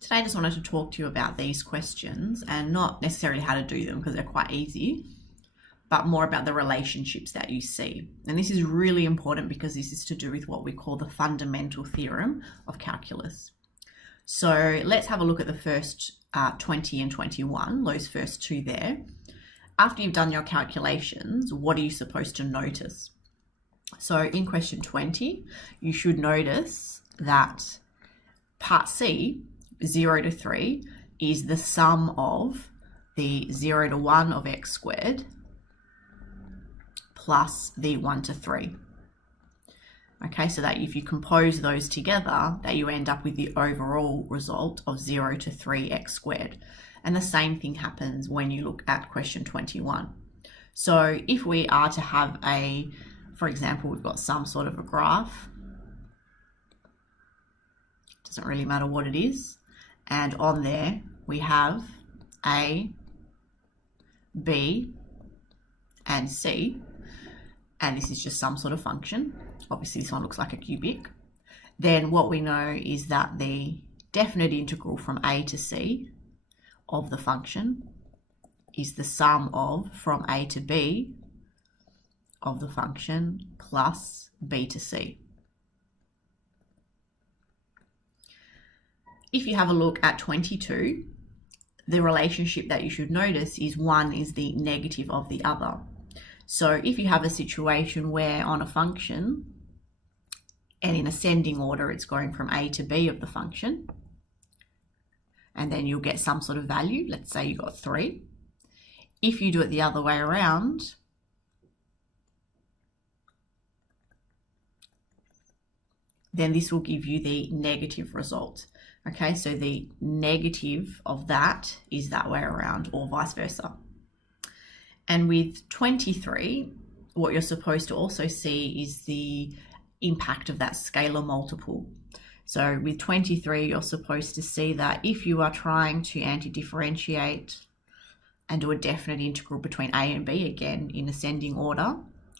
Today I just wanted to talk to you about these questions, and not necessarily how to do them because they're quite easy, but more about the relationships that you see. And this is really important because this is to do with what we call the fundamental theorem of calculus. So let's have a look at the first 20 and 21, those first two there. After you've done your calculations, what are you supposed to notice? So in question 20, you should notice that part C, 0 to 3, is the sum of the 0 to 1 of x squared plus the 1 to 3. Okay, so that if you compose those together, that you end up with the overall result of 0 to 3x squared. And the same thing happens when you look at question 21. So if we are to have for example, we've got some sort of a graph, doesn't really matter what it is, and on there we have A, B, and C, and this is just some sort of function. Obviously this one looks like a cubic. Then what we know is that the definite integral from A to C of the function is the sum of from A to B of the function plus B to C. If you have a look at 22, the relationship that you should notice is one is the negative of the other. So if you have a situation where on a function, and in ascending order, it's going from A to B of the function, and then you'll get some sort of value, let's say you got 3. If you do it the other way around, then this will give you the negative result. Okay, so the negative of that is that way around, or vice versa. And with 23, what you're supposed to also see is the impact of that scalar multiple. So with 23, you're supposed to see that if you are trying to anti-differentiate and do a definite integral between A and B, again in ascending order,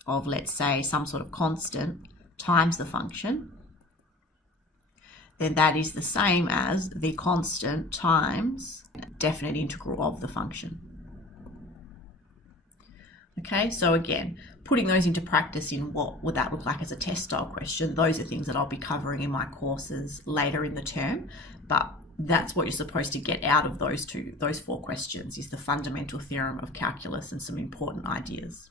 of let's say some sort of constant times the function, then that is the same as the constant times definite integral of the function. Okay, so again, putting those into practice in what would that look like as a test style question, those are things that I'll be covering in my courses later in the term, but that's what you're supposed to get out of those 4 questions, is the fundamental theorem of calculus and some important ideas.